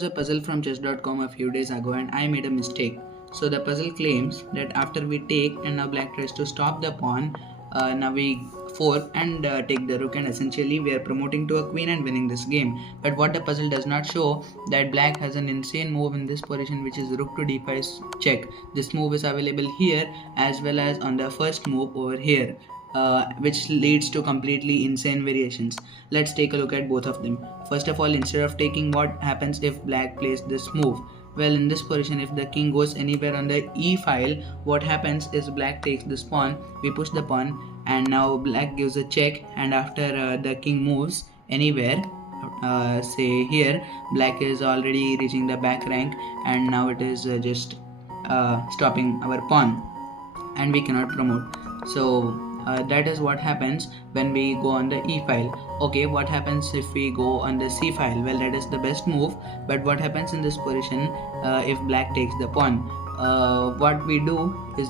A puzzle from chess.com a few days ago and I made a mistake. So the puzzle claims that after we take and now black tries to stop the pawn, now we fork and take the rook, and essentially we are promoting to a queen and winning this game. But what the puzzle does not show, that black has an insane move in this position, which is rook to d5 check. This move is available here as well as on the first move over here. Which leads to completely insane variations. Let's take a look at both of them. First of all, instead of taking, what happens if black plays this move? Well, in this position, if the king goes anywhere on the e file, what happens is black takes this pawn, we push the pawn, and now black gives a check, and after the king moves anywhere, say here, black is already reaching the back rank, and now it is just stopping our pawn, and we cannot promote. So that is what happens when we go on the e file. Okay, what happens if we go on the c file? Well, that is the best move, but what happens in this position if black takes the pawn? What we do is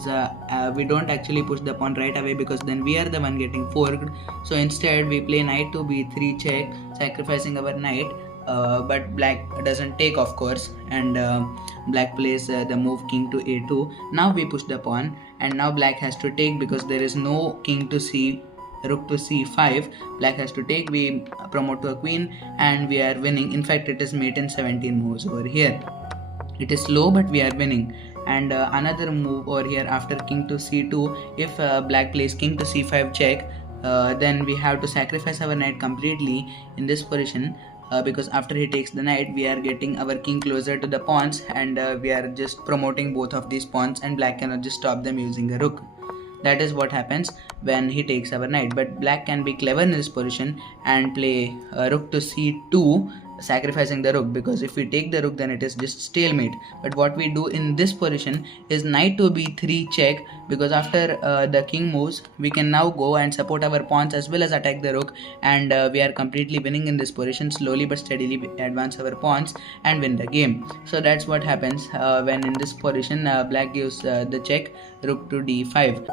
we don't actually push the pawn right away, because then we are the one getting forked. So instead we play knight to b3 check, sacrificing our knight. But black doesn't take, of course, and black plays the move king to a2. Now we push the pawn, and now black has to take, because there is no king to c, rook to c5. Black has to take, we promote to a queen, and we are winning. In fact, it is mate in 17 moves over here. It is slow, but we are winning. And another move over here, after king to c2, if black plays king to c5 check, then we have to sacrifice our knight completely in this position, because after he takes the knight, we are getting our king closer to the pawns, and we are just promoting both of these pawns, and black cannot just stop them using a rook. That is what happens when he takes our knight. But black can be clever in this position and play rook to c2, sacrificing the rook, because if we take the rook, then it is just stalemate. But what we do in this position is knight to b3 check, because after the king moves, we can now go and support our pawns as well as attack the rook, and we are completely winning in this position. Slowly but steadily we advance our pawns and win the game. So that's what happens when in this position black gives the check, rook to d5.